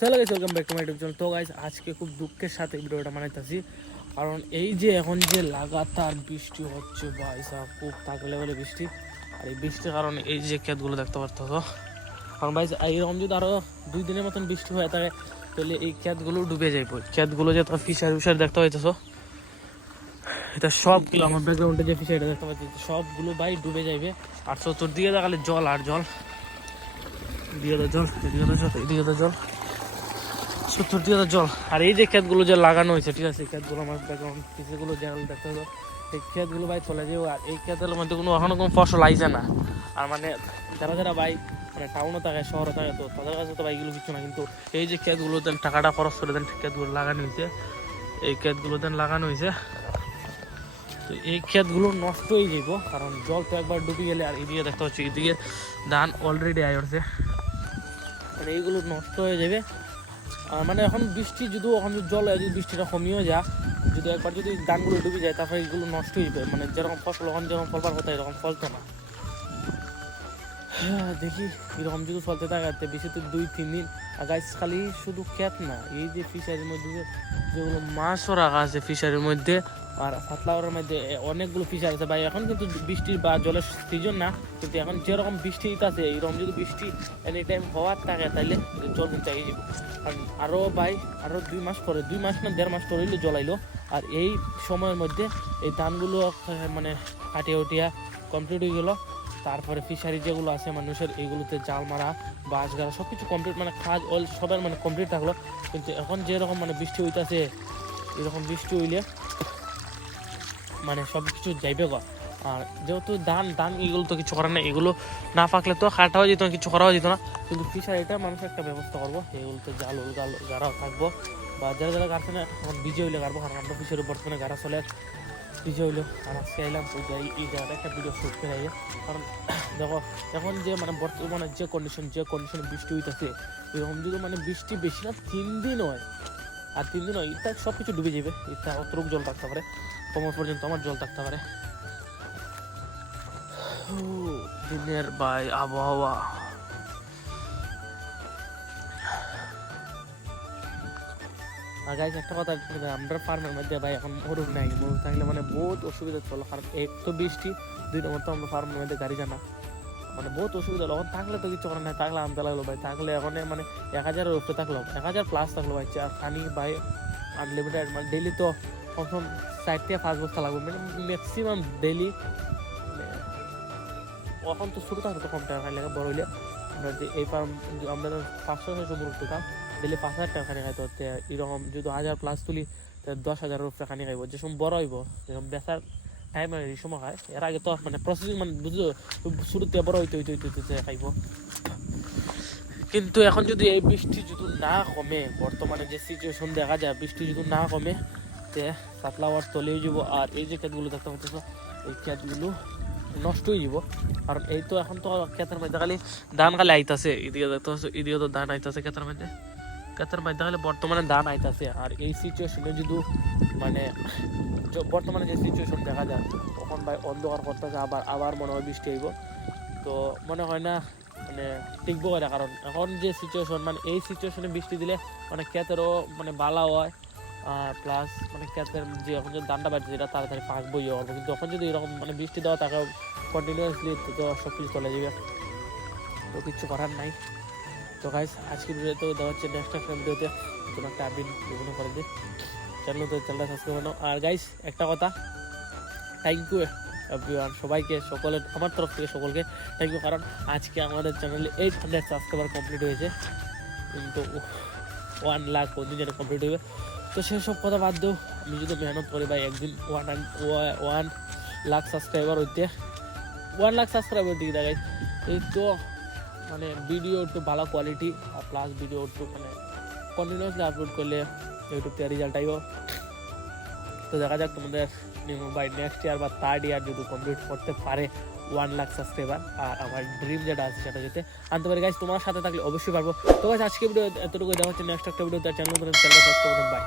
চলো guys, welcome back to my YouTube channel. তো guys, আজকে খুব দুঃখের সাথে ভিডিওটা বানাইতেছি, কারণ এই যে এখন যে লাগাতার বৃষ্টি হচ্ছে ভাই সাহেব, খুব তাক লেভেলে বৃষ্টি। আর এই বৃষ্টির কারণে এই যে ক্ষেতগুলো দেখতে পারতো, কারণ ভাই এইরকম যদি আরো 2 দিনের মতন বৃষ্টি হয়ে থাকে তাহলে এই ক্ষেতগুলো ডুবে যাইব। ক্ষেতগুলো যে তোমার ফিশারি দেখতে পাইতেছো, এটা সবগুলো আমার ব্যাকগ্রাউন্ডে যে ফিশারিটা দেখতে পাচ্ছি সবগুলো ভাই ডুবে যাইবে। আর চতুর্দিকে দেখালে জল আর জল, এদিকে তো জল, এদিকে তো জল, এদিকে তো জল, চতুর্দিকে তো জল। আর এই যে ক্ষেতগুলো যে লাগানো হয়েছে, ঠিক আছে, ক্ষেতগুলো আমার ব্যাকগ্রাউন্ড পিছগুলো যে দেখতে হলো, এই ক্ষেতগুলো ভাই চলে যাবে। আর এই ক্ষেতের মধ্যে এখনো কোনো ফসল আইছে না। আর মানে যারা যারা ভাই মানে টাউনে থাকে, শহরে থাকে, তো তাদের কাছে তো বাইকগুলো কিছু না, কিন্তু এই যে ক্ষেতগুলো দেন টাকাটা খরচ করে দেন ক্ষেতগুলো লাগানো হয়েছে, এই ক্ষেতগুলো দেন লাগানো হয়েছে, তো এই ক্ষেতগুলো নষ্ট হয়ে যাইব, কারণ জল তো একবার ডুবে গেলে। আর এদিকে দেখতে পাচ্ছি এদিকে ধান অলরেডি আয় উঠছে, মানে এইগুলো নষ্ট হয়ে যাবে। মানে এখন বৃষ্টি যদি ওখানে জল যদি বৃষ্টিটা কমিয়েও যায়, যদি একবার যদি ধানগুলো ডুবে যায় তারপরে এগুলো নষ্ট হয়ে যাবে, মানে যেরকম ফসল ওখানে যেরকম ফলবার কথা এরকম ফলতো না। দেখি এরকম যদি চলতে থাকে বেশি তো 2-3 দিন। আর গাছ খালি শুধু ক্ষেত না, এই যে ফিশারির মধ্যে যেগুলো মাছও রাখা আছে ফিশারির মধ্যে, আর পাতলাওয়ারের মধ্যে অনেকগুলো ফিশারি আছে ভাই। এখন কিন্তু বৃষ্টির বা জলের সিজন না, কিন্তু এখন যেরকম বৃষ্টি আছে এইরকম যদি বৃষ্টি এনি টাইম হওয়ার থাকে তাহলে জল কিন্তু আগে যাবে। কারণ আরও ভাই আরও 2 মাস পরে, 2 মাস না 1.5 মাস পরে হইলে জল আইলো। আর এই সময়ের মধ্যে এই ধানগুলো মানে কাটিয়ে উঠিয়া কমপ্লিট হয়ে গেলো। তারপরে ফিশারি যেগুলো আছে মানুষের, এইগুলোতে জাল মারা, বাঁশ গাড়া সব কিছু কমপ্লিট, মানে কাজ অল সবার মানে কমপ্লিট থাকলো। কিন্তু এখন যেরকম মানে বৃষ্টি হইতেছে, এরকম বৃষ্টি হইলে মানে সব কিছু যাইবে গা। আর যেহেতু ধান এগুলো তো কিছু করার নেই, এগুলো না পাকলে তো কাটাও যেত না, কিছু করাও যেত না। কিন্তু ফিশারিটা মানুষ একটা ব্যবস্থা করবো, এগুলোতে জাল গাড়াও থাকবো, বা যারা যারা গাড়ছে না এখন বিজে হইলে গাড়বো। কারণ আমরা ফিশারি বর্তমানে গাড়া চলে বিজে হইলো। আর আজকে আইলাম এই জায়গাটা একটা ভিডিও শ্যুট করে আইয়া, কারণ দেখো এখন যে মানে বর্তমানে যে কন্ডিশনে বৃষ্টি হইতেছে, এরকম যদি মানে বৃষ্টি বেশি না 3 দিন হয়, আর 3 দিন হয় এটা সব কিছু ডুবে যাবে। এটা অতটুক জল থাকতে পারে, কোমর পর্যন্ত আমার জল থাকতে পারে। দিনের ভাই আবহাওয়া, আর গাইজ একটা কথা, আমরা ফার্মের মধ্যে ভাই এখন মরুক নাই, মরুক থাকলে মানে বহুত অসুবিধা চলো। কারণ এক তো বৃষ্টি, 2 নম্বর তো আমরা ফার্মের মধ্যে গাড়ি জানা, মানে বহুত অসুবিধা হলো। এখন থাকলে তো কিছু করার নাই, থাকলে আনতে লাগলো ভাই, থাকলে এখন মানে 1000-এর উপরে থাকলো, 1000+ থাকলো ভাই। আর পানি ভাই আনলিমিটেড, মানে ডেলি তো কমসম 4 থেকে 5 বস্তা লাগবে, মানে ম্যাক্সিমাম ডেলি। এখন তো ছোটো থাকতো কম টাকা খাই লাগে, বড় হইলে আমরা যে এই ফার্ম আমরা 500-600 মুরগ পেতাম, ডেলি 5000 টাকা খানি খাইতে হচ্ছে। এরকম যদি 1000+ তুলি 10,000 উপরে খানি খাইব। যে সময় বড় হইব, যেরকম বেচার টাইম এই সময় খায়, এর আগে তো মানে প্রসেসিং মানে বুঝলো শুরুতে বড় হইতে খাইব। কিন্তু এখন যদি এই বৃষ্টি যদি না কমে, বর্তমানে যে সিচুয়েশন দেখা যায়, বৃষ্টি যদি না কমে তে সাতলাওয়ার তলেই যাব। আর এই যে ক্ষেতগুলো দেখতে পাচ্ছ, এই ক্ষেতগুলো নষ্ট হয়ে যাব। কারণ এই তো এখন তো ক্ষেতের মধ্যে খালি ধান খালি আইতাছে, এদিকে দেখতে পাচ্ছ, এদিকে তো ধান আইতাছে ক্ষেতের মধ্যে খালি বর্তমানে ধান আইতাছে। আর এই সিচুয়েশনে যদি মানে বর্তমানে যে সিচুয়েশন দেখা যায়, তখন ভাই অন্ধকার করতেছে, আবার মনে হয় বৃষ্টি আইব। তো মনে হয় না মানে টিকবো না, কারণ এখন যে সিচুয়েশন, মানে এই সিচুয়েশনে বৃষ্টি দিলে মানে ক্ষেতেরও মানে বালা হয়, আর প্লাস মানে ক্ষেতের যে এখন যে ধানটা বাড়ছে এটা তাড়াতাড়ি পাকবই অল্প। কিন্তু এখন যদি এরকম মানে বৃষ্টি দেওয়া থাকে কন্টিনিউয়াসলি, তো সব কিছু চলে যাবে, তো কিছু করার নাই। তো গাইস, আজকের ভিডিওতে দেওয়া হচ্ছে নেক্সট একটা ভিডিওতে নতুন একটা আপডেট বিভিন্ন করে দিই। চ্যানেলটা সাবস্ক্রাইব করো। আর গাইস একটা কথা, থ্যাংক ইউ এভরিওয়ান, সবাইকে, সকলের আমার তরফ থেকে সকলকে থ্যাংক ইউ। কারণ আজকে আমাদের চ্যানেলে 800 সাবস্ক্রাইবার কমপ্লিট হয়েছে, কিন্তু 1 লাখ কোনদিন যেন কমপ্লিট হবে। তো সেসব কথা বাদ দেও, আমি যদি মেহনত করি ভাই একদিন 1 লাখ সাবস্ক্রাইবার হইতে, 1 লাখ সাবস্ক্রাইবার দিকে দেখাই। এই তো মানে ভিডিও একটু ভালো কোয়ালিটি, আর প্লাস ভিডিও একটু মানে কন্টিনিউয়াসলি আপলোড করলে ইউটিউব থেকে রেজাল্ট আইব। তো দেখা যাক তোমাদের বাই নেক্সট ইয়ার বা 3rd ইয়ার যদি কমপ্লিট করতে পারে 1 লাখ সাবস্ক্রাইবার। আর আমার ড্রিম যেটা আছে সেটা যেতে আনতে পারি গাইজ, তোমার সাথে থাকলে অবশ্যই পারবো। তো গাইজ আজকে ভিডিও এতটুকু, দেখা হচ্ছে নেক্সট একটা ভিডিও। তার চ্যানেল সাবস্ক্রাইব করুন, বাই।